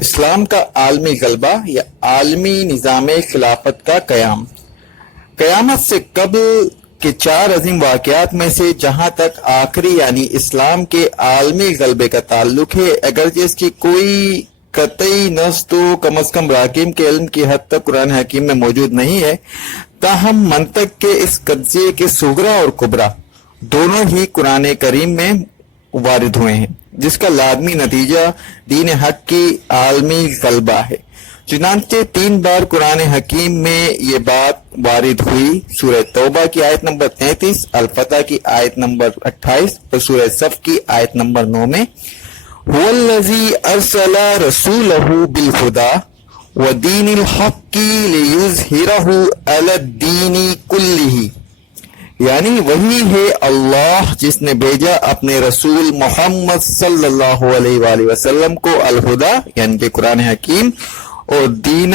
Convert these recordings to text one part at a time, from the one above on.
اسلام کا عالمی غلبہ یا عالمی نظام خلافت کا قیام۔ قیامت سے قبل کے 4 عظیم واقعات میں سے جہاں تک آخری یعنی اسلام کے عالمی غلبے کا تعلق ہے، اگرچہ اس کی کوئی قطعی نص تو کم از کم راکم کے علم کی حد تک قرآن حکیم میں موجود نہیں ہے، تاہم منطق کے اس قضیے کے صغرا اور کبرا دونوں ہی قرآن کریم میں وارد ہوئے ہیں، جس کا لازمی نتیجہ دین حق کی عالمی غلبہ ہے۔ چنانچہ 3 بار قرآن حکیم میں یہ بات وارد ہوئی، سورہ توبہ کی آیت نمبر 33، الفتح کی آیت نمبر 28 اور سورہ صف کی آیت نمبر 9 میں وَالَّذِي أَرْسَلَ رَسُولَهُ بِالْهُدَى وَدِينِ الْحَقِّ لِيُظْهِرَهُ عَلَى الدِّينِ كُلِّهِ، یعنی وہی ہے اللہ جس نے بھیجا اپنے رسول محمد صلی اللہ علیہ وآلہ وسلم کو الہدا یعنی کہ قرآن حکیم اور دین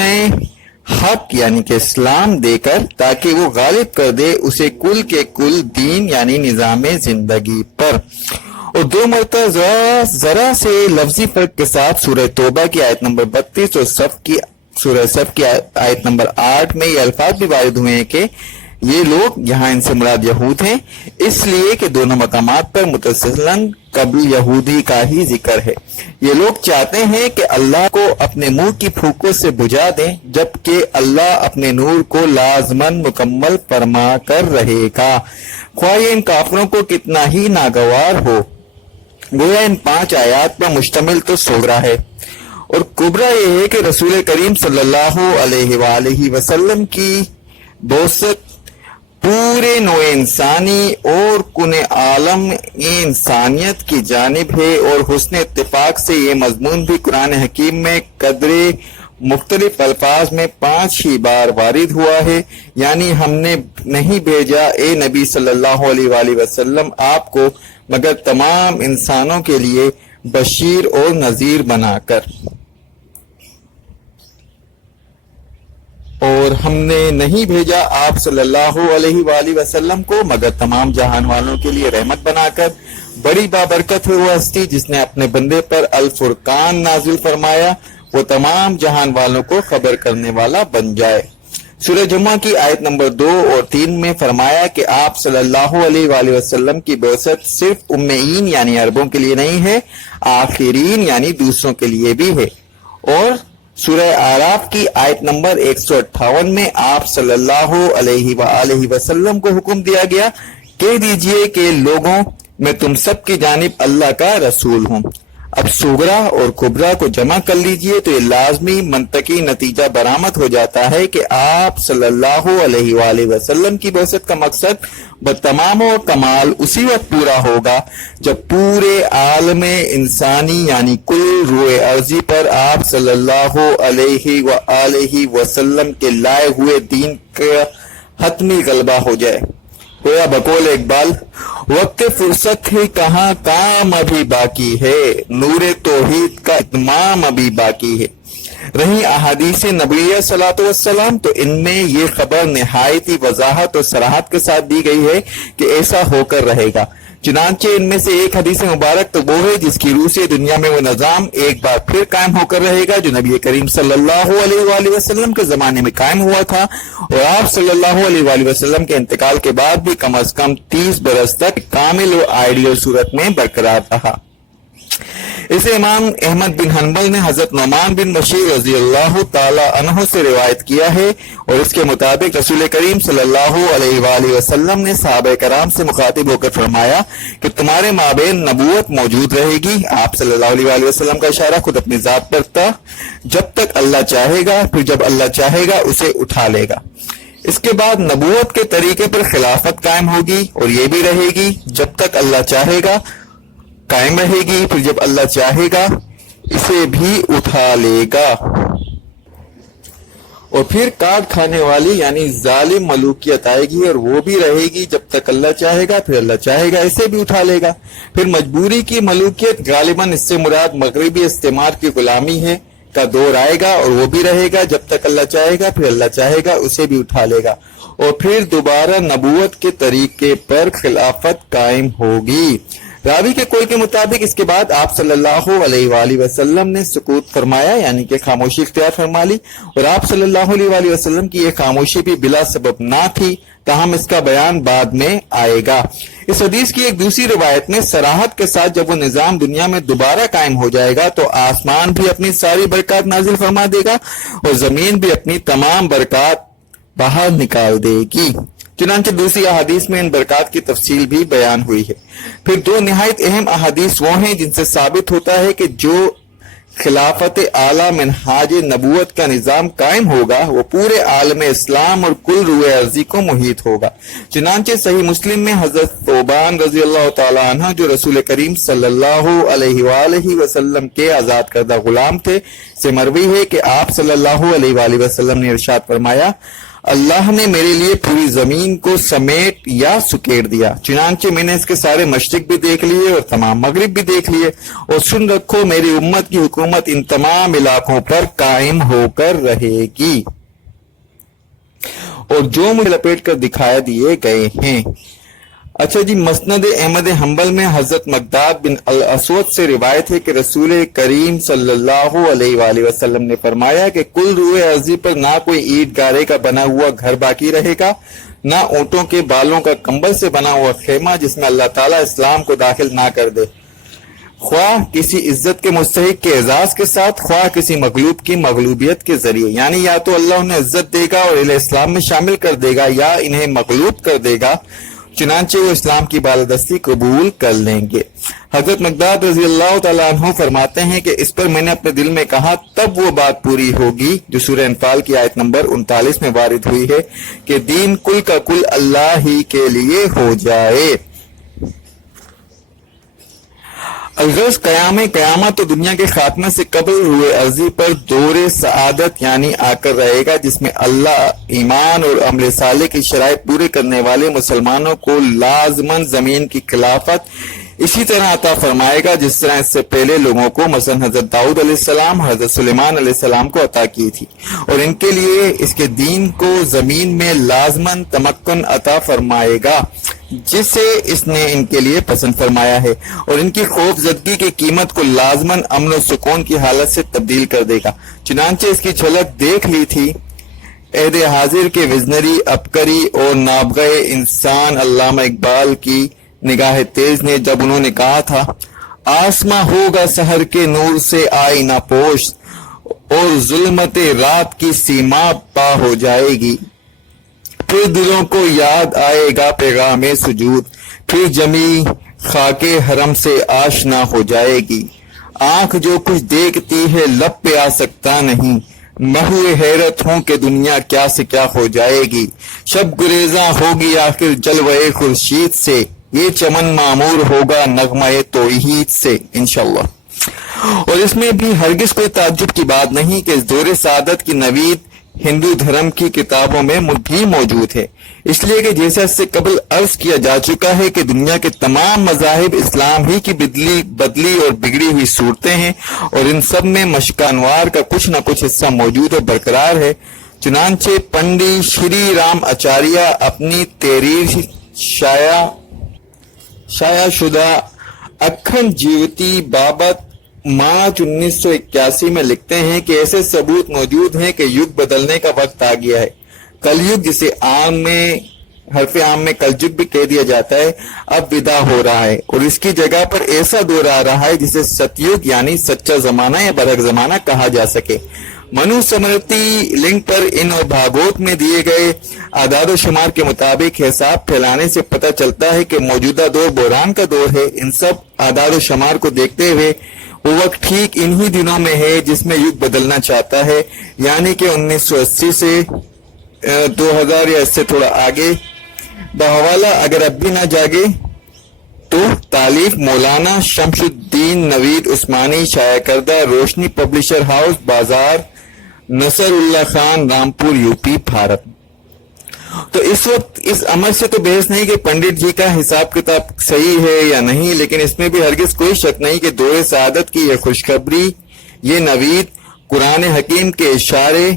حق یعنی کہ اسلام دے کر، تاکہ وہ غالب کر دے اسے کل کے کل دین یعنی نظام زندگی پر۔ اور 2 مرتبہ ذرا سے لفظی فرق کے ساتھ سورہ توبہ کی آیت نمبر 32 اور سورہ صف کی آیت نمبر 8 میں یہ الفاظ بھی وارد ہوئے ہیں کہ یہ لوگ، یہاں ان سے مراد یہود ہیں، اس لیے کہ دونوں مقامات پر متصلاً قبل یہودی کا ہی ذکر ہے۔ یہ لوگ چاہتے ہیں کہ اللہ کو اپنے منہ کی پھوکوں سے بجھا دیں، جبکہ اللہ اپنے نور کو لازماً مکمل فرما کر رہے گا، خواہ یہ ان کافروں کو کتنا ہی ناگوار ہو۔ گویا ان 5 آیات پر مشتمل تو صغرا ہے، اور کبرا یہ ہے کہ رسول کریم صلی اللہ علیہ وآلہ وسلم کی بعثت پورے نوع انسانی اور کن عالم انسانیت کی جانب ہے، اور حسن اتفاق سے یہ مضمون بھی قرآن حکیم میں قدرے مختلف الفاظ میں 5 ہی بار وارد ہوا ہے، یعنی ہم نے نہیں بھیجا اے نبی صلی اللہ علیہ وآلہ وسلم آپ کو مگر تمام انسانوں کے لیے بشیر اور نذیر بنا کر، اور ہم نے نہیں بھیجا آپ صلی اللہ علیہ وآلہ وسلم کو مگر تمام جہان والوں کے لیے رحمت بنا کر۔ بڑی بابرکت ہے وہ ہستی جس نے اپنے بندے پر الفرقان نازل فرمایا، وہ تمام جہان والوں کو خبر کرنے والا بن جائے۔ سورہ جمعہ کی آیت نمبر 2 اور 3 میں فرمایا کہ آپ صلی اللہ علیہ وآلہ وسلم کی بعثت صرف امیین یعنی عربوں کے لیے نہیں ہے، آخرین یعنی دوسروں کے لیے بھی ہے۔ اور سورہ اعراف کی آیت نمبر 158 میں آپ صلی اللہ علیہ وآلہ وسلم کو حکم دیا گیا، کہہ دیجئے کہ لوگوں میں تم سب کی جانب اللہ کا رسول ہوں۔ اب صغرا اور کبرا کو جمع کر لیجئے تو یہ لازمی منطقی نتیجہ برآمد ہو جاتا ہے کہ آپ صلی اللہ علیہ وآلہ وسلم کی بعثت کا مقصد بتمام و کمال اسی وقت پورا ہوگا جب پورے عالم انسانی یعنی کل روئے ارضی پر آپ صلی اللہ علیہ وآلہ وسلم کے لائے ہوئے دین کا حتمی غلبہ ہو جائے۔ گویا بقول اقبال، وقت فرصت ہی کہاں کام ابھی باقی ہے، نور توحید کا اتمام ابھی باقی ہے۔ رہی احادیث نبویہ صلاۃ والسلام تو ان میں یہ خبر نہایت ہی وضاحت اور صراحت کے ساتھ دی گئی ہے کہ ایسا ہو کر رہے گا۔ چنانچہ ان میں سے ایک حدیث مبارک تو وہ ہے جس کی روح سے دنیا میں وہ نظام ایک بار پھر قائم ہو کر رہے گا جو نبی کریم صلی اللہ علیہ وآلہ وسلم کے زمانے میں قائم ہوا تھا، اور آپ صلی اللہ علیہ وآلہ وسلم کے انتقال کے بعد بھی کم از کم 30 برس تک کامل و آئیڈیل صورت میں برقرار رہا۔ اسے امام احمد بن حنبل نے حضرت نعمان بن بشیر رضی اللہ تعالی عنہ سے روایت کیا ہے، اور اس کے مطابق رسول کریم صلی اللہ علیہ وآلہ وسلم نے صحابہ کرام سے مخاطب ہو کر فرمایا کہ تمہارے مابین نبوت موجود رہے گی۔ آپ صلی اللہ علیہ وآلہ وسلم کا اشارہ خود اپنی ذات پر تھا، جب تک اللہ چاہے گا، پھر جب اللہ چاہے گا اسے اٹھا لے گا۔ اس کے بعد نبوت کے طریقے پر خلافت قائم ہوگی، اور یہ بھی رہے گی جب تک اللہ چاہے گا قائم رہے گی، پھر جب اللہ چاہے گا اسے بھی اٹھا لے گا۔ اور پھر کاٹ کھانے والی یعنی ظالم ملوکیت آئے گی، اور وہ بھی رہے گی جب تک اللہ چاہے گا، پھر اللہ چاہے گا اسے بھی اٹھا لے گا۔ پھر مجبوری کی ملوکیت، غالباً اس سے مراد مغربی استعمار کی غلامی ہے، کا دور آئے گا، اور وہ بھی رہے گا جب تک اللہ چاہے گا، پھر اللہ چاہے گا اسے بھی اٹھا لے گا۔ اور پھر دوبارہ نبوت کے طریقے پر خلافت قائم ہوگی۔ راوی کے قول کے مطابق اس کے بعد آپ صلی اللہ علیہ وآلہ وسلم نے سکوت فرمایا، یعنی کہ خاموشی اختیار فرما لی، اور آپ صلی اللہ علیہ وآلہ وسلم کی یہ خاموشی بھی بلا سبب نہ تھی، تاہم اس کا بیان بعد میں آئے گا۔ اس حدیث کی ایک دوسری روایت میں صراحت کے ساتھ جب وہ نظام دنیا میں دوبارہ قائم ہو جائے گا تو آسمان بھی اپنی ساری برکات نازل فرما دے گا اور زمین بھی اپنی تمام برکات باہر نکال دے گی۔ چنانچہ دوسری احادیث میں ان برکات کی تفصیل بھی بیان ہوئی ہے۔ پھر دو نہایت اہم احادیث وہ ہیں جن سے ثابت ہوتا ہے کہ جو خلافت اعلیٰ منہاج نبوت کا نظام قائم ہوگا وہ پورے عالم اسلام اور کل روئے ارضی کو محیط ہوگا۔ چنانچہ صحیح مسلم میں حضرت ثوبان رضی اللہ تعالی عنہ جو رسول کریم صلی اللہ علیہ وآلہ وسلم کے آزاد کردہ غلام تھے سے مروی ہے کہ آپ صلی اللہ علیہ وآلہ وسلم نے ارشاد فرمایا، اللہ نے میرے لیے پوری زمین کو سمیٹ یا سکیڑ دیا، چنانچہ میں نے اس کے سارے مشرق بھی دیکھ لیے اور تمام مغرب بھی دیکھ لیے، اور سن رکھو میری امت کی حکومت ان تمام علاقوں پر قائم ہو کر رہے گی، اور جو مجھے لپیٹ کر دکھایا دیے گئے ہیں۔ اچھا جی، مسند احمد حنبل میں حضرت مقداد بن الاسود سے روایت ہے کہ رسول کریم صلی اللہ علیہ وآلہ وسلم نے فرمایا کہ کل روئے ارضی پر نہ کوئی اینٹ گارے کا بنا ہوا گھر باقی رہے گا، نہ اونٹوں کے بالوں کا کمبل سے بنا ہوا خیمہ جس میں اللہ تعالیٰ اسلام کو داخل نہ کر دے، خواہ کسی عزت کے مستحق کے اعزاز کے ساتھ، خواہ کسی مغلوب کی مغلوبیت کے ذریعے، یعنی یا تو اللہ انہیں عزت دے گا اور اہل اسلام میں شامل کر دے گا یا انہیں مغلوب کر دے گا، چنانچہ وہ اسلام کی بالادستی قبول کر لیں گے۔ حضرت مقداد رضی اللہ تعالیٰ عنہ فرماتے ہیں کہ اس پر میں نے اپنے دل میں کہا تب وہ بات پوری ہوگی جو سورہ انفال کی آیت نمبر 39 میں وارد ہوئی ہے کہ دین کل کا کل اللہ ہی کے لیے ہو جائے۔ الغرض قیامت تو دنیا کے خاتمے سے قبل روئے ارضی پر دور سعادت یعنی آ کر رہے گا، جس میں اللہ ایمان اور عمل صالح کی شرائط پورے کرنے والے مسلمانوں کو لازماً زمین کی خلافت اسی طرح عطا فرمائے گا جس طرح اس سے پہلے لوگوں کو مثلا حضرت داؤد علیہ السلام، حضرت سلیمان علیہ السلام کو عطا کی تھی، اور ان کے لیے اس کے دین کو زمین میں لازماً تمکن عطا فرمائے گا جسے اس نے ان کے لیے پسند فرمایا ہے، اور ان کی خوف زدگی کی قیمت کو لازماً امن و سکون کی حالت سے تبدیل کر دے گا۔ چنانچہ اس کی جھلک دیکھ لی تھی عہد حاضر کے وزنری، عبقری اور نابغہ انسان علامہ اقبال کی نگاہ تیز نے جب انہوں نے کہا تھا، آسماں ہوگا سحر کے نور سے آئینہ پوش، اور ظلمت رات کی سیما پا ہو جائے گی، پھر دلوں کو یاد آئے گا پیغام سجود، پھر جمی خاک حرم سے آشنا ہو جائے گی، آنکھ جو کچھ دیکھتی ہے لب پہ آ سکتا نہیں، محو حیرت ہوں کہ دنیا کیا سے کیا ہو جائے گی، شب گریزاں ہوگی آخر جلوہ خورشید سے، یہ چمن معمور ہوگا نغمہ توحید سے انشاءاللہ۔ اور اس میں بھی ہرگز کوئی تعجب کی بات نہیں کہ اس دور سعادت کی نوید ہندو دھرم کی کتابوں میں بھی موجود ہے، اس لیے کہ جیسا اس سے قبل عرض کیا جا چکا ہے کہ دنیا کے تمام مذاہب اسلام ہی کی بدلی اور بگڑی ہوئی صورتیں ہیں، اور ان سب میں مشق انوار کا کچھ نہ کچھ حصہ موجود اور برقرار ہے۔ چنانچہ پنڈی شری رام آچاریہ اپنی تحریر شائع شدہ اکھنڈ جیوتی بابت مارچ 1981 میں لکھتے ہیں کہ ایسے ثبوت موجود ہیں کہ یگ بدلنے کا وقت آ گیا ہے، کل یگ جسے حرف عام میں کل یگ بھی کہہ دیا جاتا ہے اب ودا ہو رہا ہے، اور اس کی جگہ پر ایسا دور آ رہا ہے جسے ستیگ یعنی سچا زمانہ یا برحق زمانہ کہا جا سکے۔ منو سمرتی لنک پر ان اور بھاگوت میں دیے گئے اعداد و شمار کے مطابق حساب پھیلانے سے پتہ چلتا ہے کہ موجودہ دور بحران کا دور ہے۔ ان سب اعداد و شمار کو دیکھتے ہوئے وہ وقت ٹھیک انہی دنوں میں ہے جس میں یگ بدلنا چاہتا ہے، یعنی کہ 1980 سے 2000 یا اس سے تھوڑا آگے۔ بحوالہ اگر اب بھی نہ جاگے تو تالیف مولانا شمس الدین نوید عثمانی، شائع کردہ روشنی پبلشر ہاؤس، بازار نصر اللہ خان، رامپور، یو پی، بھارت۔ تو اس وقت اس عمل سے تو بحث نہیں کہ پنڈت جی کا حساب کتاب صحیح ہے یا نہیں، لیکن اس میں بھی ہرگز کوئی شک نہیں کہ دور سعادت کی یہ خوشخبری، یہ نوید قرآن حکیم کے اشارے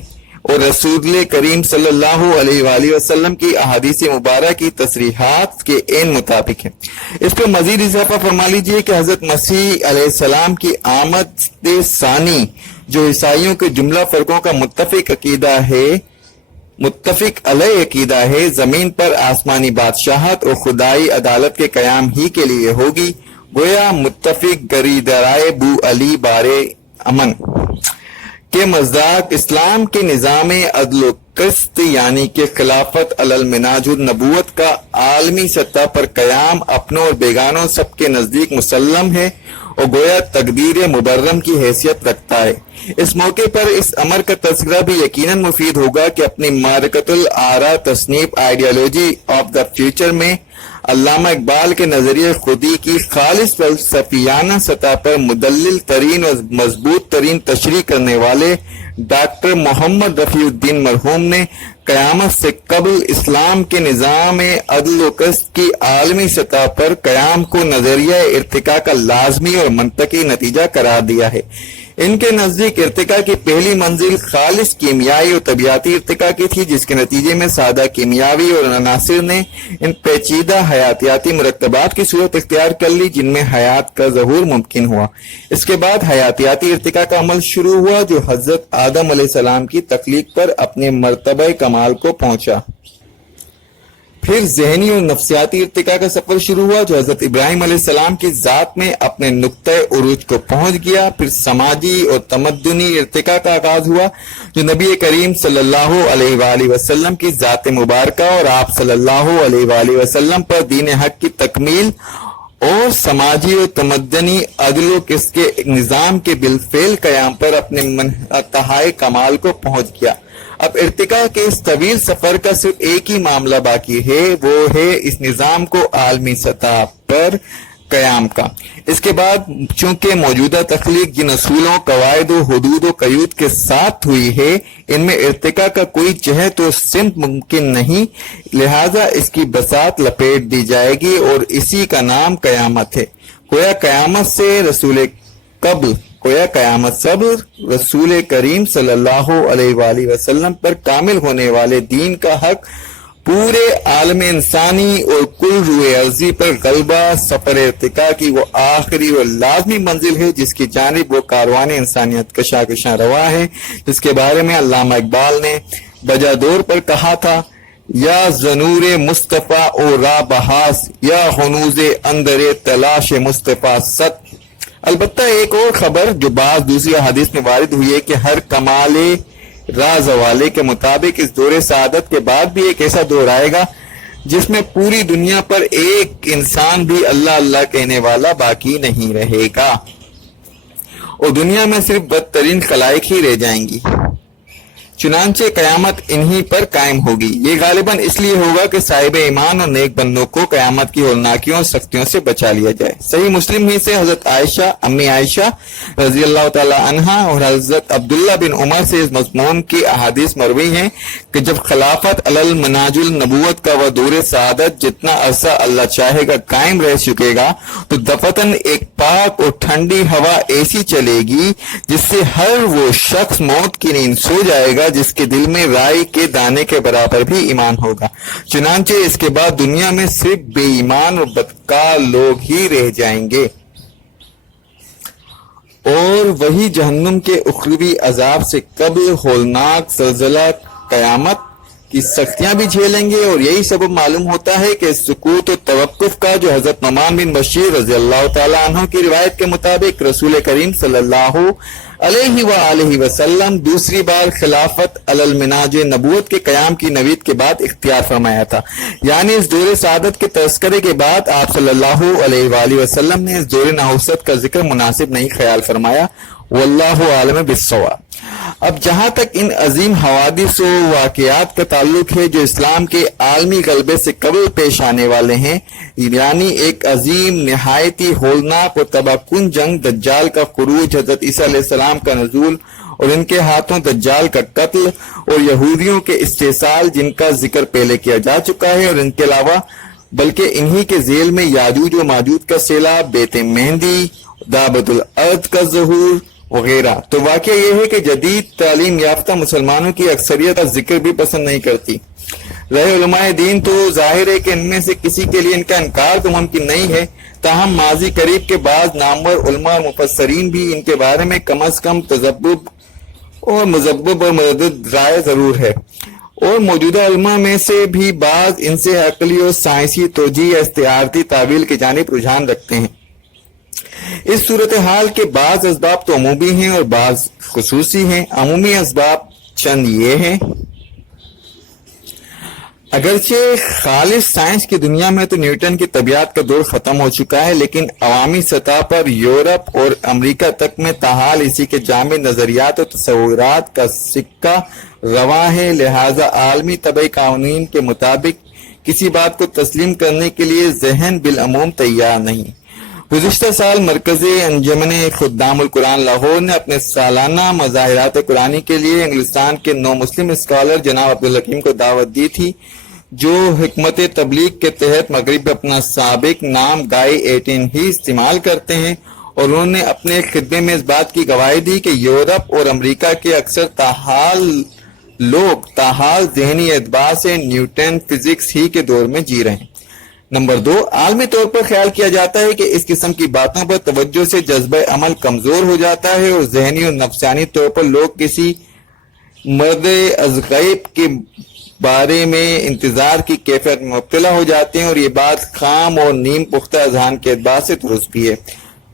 اور رسول کریم صلی اللہ علیہ وآلہ وسلم کی احادیث مبارکہ کی تصریحات کے عین مطابق ہے۔ اس پر مزید اضافہ فرما لیجئے کہ حضرت مسیح علیہ السلام کی آمد ثانی جو عیسائیوں کے جملہ فرقوں کا متفق علیہ عقیدہ ہے، زمین پر آسمانی بادشاہت اور خدائی عدالت کے قیام ہی کے لیے ہوگی، گویا متفق گریدرائے بو علی بارے امن کے مذاق اسلام کے نظام عدل و قسط یعنی کہ خلافت علی المنہاج النبوت کا عالمی سطح پر قیام اپنوں اور بیگانوں سب کے نزدیک مسلم ہے اور گویا تقدیر مبرم کی حیثیت رکھتا ہے۔ اس موقع پر اس امر کا تذکرہ بھی یقیناً مفید ہوگا کہ اپنی معرکۃ الآراء تصنیف آئیڈیالوجی آف دا فیوچر میں علامہ اقبال کے نظریہ خودی کی خالص فلسفیانہ سطح پر مدلل ترین اور مضبوط ترین تشریح کرنے والے ڈاکٹر محمد رفیع الدین مرحوم نے قیامت سے قبل اسلام کے نظام عدل و قسط کی عالمی سطح پر قیام کو نظریہ ارتقاء کا لازمی اور منطقی نتیجہ قرار دیا ہے۔ ان کے نزدیک ارتقاء کی پہلی منزل خالص کیمیائی اور طبیعتی ارتقاء کی تھی، جس کے نتیجے میں سادہ کیمیاوی اور عناصر نے ان پیچیدہ حیاتیاتی مرکبات کی صورت اختیار کر لی جن میں حیات کا ظہور ممکن ہوا۔ اس کے بعد حیاتیاتی ارتقاء کا عمل شروع ہوا جو حضرت آدم علیہ السلام کی تخلیق پر اپنے مرتبہ کمال کو پہنچا۔ پھر ذہنی اور نفسیاتی ارتقاء کا سفر شروع ہوا جو حضرت ابراہیم علیہ السلام کی ذات میں اپنے نقطۂ عروج کو پہنچ گیا۔ پھر سماجی اور تمدنی ارتقاء کا آغاز ہوا جو نبی کریم صلی اللہ علیہ وآلہ وسلم کی ذات مبارکہ اور آپ صلی اللہ علیہ وآلہ وسلم پر دین حق کی تکمیل اور سماجی و تمدنی عدل و قسط کے نظام کے بالفعل قیام پر اپنے منتہائے کمال کو پہنچ گیا۔ اب ارتقاء کے اس طویل سفر کا صرف ایک ہی معاملہ باقی ہے، وہ ہے اس نظام کو عالمی سطح پر قیام کا۔ اس کے بعد چونکہ موجودہ تخلیق جن اصولوں، قواعد و حدود و قیود کے ساتھ ہوئی ہے ان میں ارتقاء کا کوئی جہت و سمت ممکن نہیں، لہذا اس کی بساط لپیٹ دی جائے گی اور اسی کا نام قیامت ہے۔ گویا قیامت سب رسول کریم صلی اللہ علیہ وآلہ وسلم پر کامل ہونے والے دین کا حق پورے عالم انسانی اور کل روئے ارضی پر غلبہ سفر ارتقاء کی وہ آخری اور لازمی منزل ہے جس کی جانب وہ کاروان انسانیت کشاں روا ہے، جس کے بارے میں علامہ اقبال نے بجا دور پر کہا تھا: یا زنور مصطفیٰ او را بحاس یا ہنوز اندر تلاش مصطفیٰ ست۔ البتہ ایک اور خبر جو بعض دوسری احادیث میں وارد ہوئی ہے کہ ہر کمال راز والے کے مطابق اس دور سعادت کے بعد بھی ایک ایسا دور آئے گا جس میں پوری دنیا پر ایک انسان بھی اللہ اللہ کہنے والا باقی نہیں رہے گا اور دنیا میں صرف بدترین خلائق ہی رہ جائیں گی۔ چنانچہ قیامت انہی پر قائم ہوگی۔ یہ غالباً اس لیے ہوگا کہ صاحب ایمان اور نیک بندوں کو قیامت کی ہولناکیوں اور سختیوں سے بچا لیا جائے۔ صحیح مسلم ہی سے حضرت عائشہ امی عائشہ رضی اللہ تعالی عنہا اور حضرت عبداللہ بن عمر سے اس مضمون کی احادیث مروی ہیں کہ جب خلافت علی المنہاج النبوت کا وہ دور سعادت جتنا عرصہ اللہ چاہے گا قائم رہ چکے گا تو دفتن ایک پاک اور ٹھنڈی ہوا ایسی چلے گی جس سے ہر وہ شخص موت کی نیند سو جائے گا جس کے دل میں رائی کے دانے کے برابر بھی ایمان ہوگا۔ چنانچہ اس کے بعد دنیا میں صرف بے ایمان اور بدکار لوگ ہی رہ جائیں گے اور وہی جہنم کے اخروی عذاب سے قبل ہولناک زلزلہ قیامت کی سختیاں بھی جھیلیں گے۔ اور یہی سبب معلوم ہوتا ہے کہ سکوت و توقف کا جو حضرت نعمان بن بشیر رضی اللہ تعالیٰ عنہ کی روایت کے مطابق رسول کریم صلی اللہ علیہ وآلہ وسلم دوسری بار خلافت علی المنہاج نبوت کے قیام کی نوید کے بعد اختیار فرمایا تھا، یعنی اس دور سعادت کے تذکرے کے بعد آپ صلی اللہ علیہ وآلہ وسلم نے اس دور نحوست کا ذکر مناسب نہیں خیال فرمایا، واللہ عالم بالصواب۔ اب جہاں تک ان عظیم حوادث و واقعات کا تعلق ہے جو اسلام کے عالمی غلبے سے قبل پیش آنے والے ہیں، یعنی ایک عظیم نہایتی ہولناک اور تباہ کن جنگ، دجال کا خروج، حضرت عیسیٰ علیہ السلام کا نزول اور ان کے ہاتھوں دجال کا قتل اور یہودیوں کے استحصال جن کا ذکر پہلے کیا جا چکا ہے، اور ان کے علاوہ بلکہ انہی کے ذیل میں یاجوج و ماجوج کا سیلاب، بیت مہندی، دعوت الارض کا ظہور، وغیرہ۔ تو واقعہ یہ ہے کہ جدید تعلیم یافتہ مسلمانوں کی اکثریت کا ذکر بھی پسند نہیں کرتی۔ رہے علماء دین تو ظاہر ہے کہ ان میں سے کسی کے لیے ان کا انکار تو ممکن نہیں ہے، تاہم ماضی قریب کے بعض نامور علماء اور مفسرین بھی ان کے بارے میں کم از کم تذبذب اور مذبذب اور مردد رائے ضرور ہے، اور موجودہ علماء میں سے بھی بعض ان سے عقلی اور سائنسی توجیہ یا استعارتی تعویل کی جانب رجحان رکھتے ہیں۔ اس صورتحال کے بعض اسباب تو عمومی ہیں اور بعض خصوصی ہیں۔ عمومی اسباب چند یہ ہیں: اگرچہ خالص سائنس کی دنیا میں تو نیوٹن کی طبیعت کا دور ختم ہو چکا ہے، لیکن عوامی سطح پر یورپ اور امریکہ تک میں تاحال اسی کے جامع نظریات اور تصورات کا سکہ رواں ہے، لہذا عالمی طبعی قوانین کے مطابق کسی بات کو تسلیم کرنے کے لیے ذہن بالعموم تیار نہیں۔ گزشتہ سال مرکزی انجمن خدام القرآن لاہور نے اپنے سالانہ مظاہرات قرآنی کے لیے انگلستان کے نو مسلم اسکالر جناب عبدالحکیم کو دعوت دی تھی، جو حکمت تبلیغ کے تحت مغرب میں اپنا سابق نام گائے 18 ہی استعمال کرتے ہیں، اور انہوں نے اپنے خطبے میں اس بات کی گواہی دی کہ یورپ اور امریکہ کے اکثر تاحال ذہنی اعتبار سے نیوٹن فزکس ہی کے دور میں جی رہے ہیں۔ نمبر 2، عالمی طور پر خیال کیا جاتا ہے کہ اس قسم کی باتوں پر توجہ سے جذبہ عمل کمزور ہو جاتا ہے اور ذہنی اور نفسانی طور پر لوگ کسی مرد از غیب کے بارے میں انتظار کی کیفیت میں مبتلا ہو جاتے ہیں، اور یہ بات خام اور نیم پختہ اذہان کے اعتبار سے درست بھی ہے۔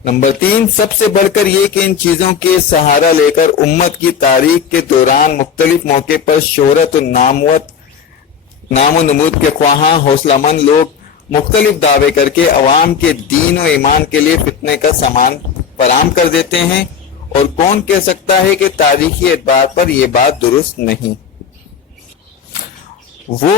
نمبر 3، سب سے بڑھ کر یہ کہ ان چیزوں کے سہارا لے کر امت کی تاریخ کے دوران مختلف موقع پر شہرت اور نام و نمود کے خواہاں حوصلہ مند لوگ مختلف دعوے کر کے عوام کے دین و ایمان کے لیے فتنے کا سامان فراہم کر دیتے ہیں، اور کون کہہ سکتا ہے کہ تاریخی اعتبار پر یہ بات درست نہیں۔ وہ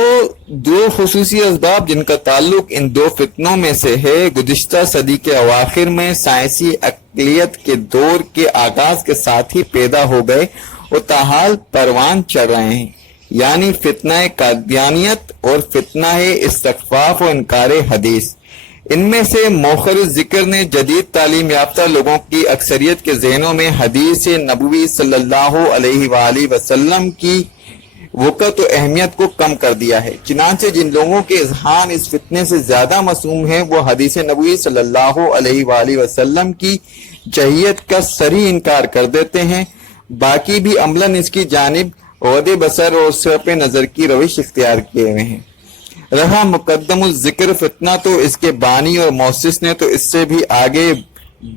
دو خصوصی اسباب جن کا تعلق ان دو فتنوں میں سے ہے، گزشتہ صدی کے اواخر میں سائنسی عقلیت کے دور کے آغاز کے ساتھ ہی پیدا ہو گئے اور تاحال پروان چڑھ رہے ہیں، یعنی فتنہ قادیانیت اور فتنہ استخفاف و انکار حدیث۔ ان میں سے مؤخر ذکر نے جدید تعلیم یافتہ لوگوں کی اکثریت کے ذہنوں میں حدیث نبوی صلی اللہ علیہ وآلہ وسلم کی وقت و اہمیت کو کم کر دیا ہے، چنانچہ جن لوگوں کے اذہان اس فتنے سے زیادہ معصوم ہیں وہ حدیث نبوی صلی اللہ علیہ وآلہ وسلم کی جہیت کا صریح انکار کر دیتے ہیں، باقی بھی عملاً اس کی جانب غض بصر اور صرف نظر کی روش اختیار کیے ہوئے ہیں۔ رہا مقدم الذکر فتنہ، تو اس کے بانی اور مؤسس نے تو اس سے بھی آگے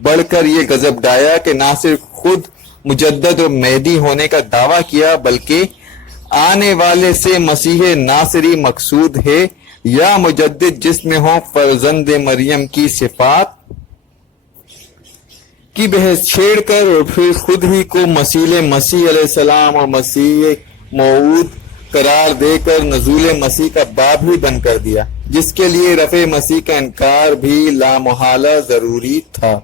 بڑھ کر یہ غضب ڈایا کہ نہ صرف خود مجدد اور مہدی ہونے کا دعویٰ کیا، بلکہ آنے والے سے مسیح ناصری مقصود ہے، یا مجدد جس میں ہو فرزند مریم کی صفات کی بحث چھیڑ کر، اور پھر خود ہی کو مسیح علیہ السلام اور مسیح موعود قرار دے کر نزول مسیح کا باب ہی بند کر دیا، جس کے لیے رفع مسیح کا انکار بھی لامحالہ ضروری تھا۔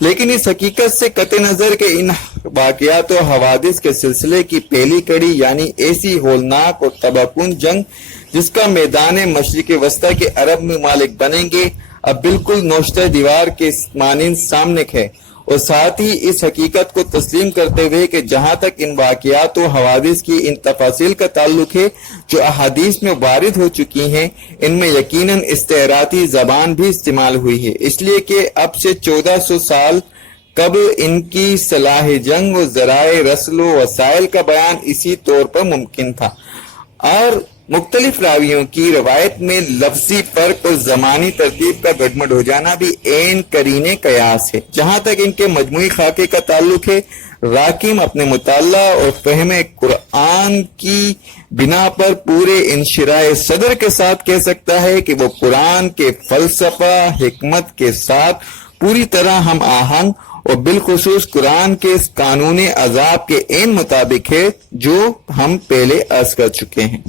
لیکن اس حقیقت سے قطع نظر کہ ان واقعات و حوادث کے سلسلے کی پہلی کڑی، یعنی ایسی ہولناک اور تباہ کن جنگ جس کا میدان مشرق وسطیٰ کے عرب ممالک بنیں گے، اب بالکل نوشتہ دیوار کے مانند سامنے ہے، اور ساتھ ہی اس حقیقت کو تسلیم کرتے ہوئے کہ جہاں تک ان واقعات و حوادث کی ان تفاصیل کا تعلق ہے جو احادیث میں وارد ہو چکی ہیں، ان میں یقیناً استعاراتی زبان بھی استعمال ہوئی ہے، اس لیے کہ اب سے 1400 سال قبل ان کی صلاح جنگ و ذرائع رسل و وسائل کا بیان اسی طور پر ممکن تھا، اور مختلف راویوں کی روایت میں لفظی فرق اور زمانی ترتیب کا گڈمڈ ہو جانا بھی عین قرینِ قیاس ہے۔ جہاں تک ان کے مجموعی خاکے کا تعلق ہے، راکم اپنے مطالعہ اور فہم قرآن کی بنا پر پورے انشراح صدر کے ساتھ کہہ سکتا ہے کہ وہ قرآن کے فلسفہ حکمت کے ساتھ پوری طرح ہم آہنگ اور بالخصوص قرآن کے اس قانون عذاب کے عین مطابق ہے جو ہم پہلے عرض کر چکے ہیں۔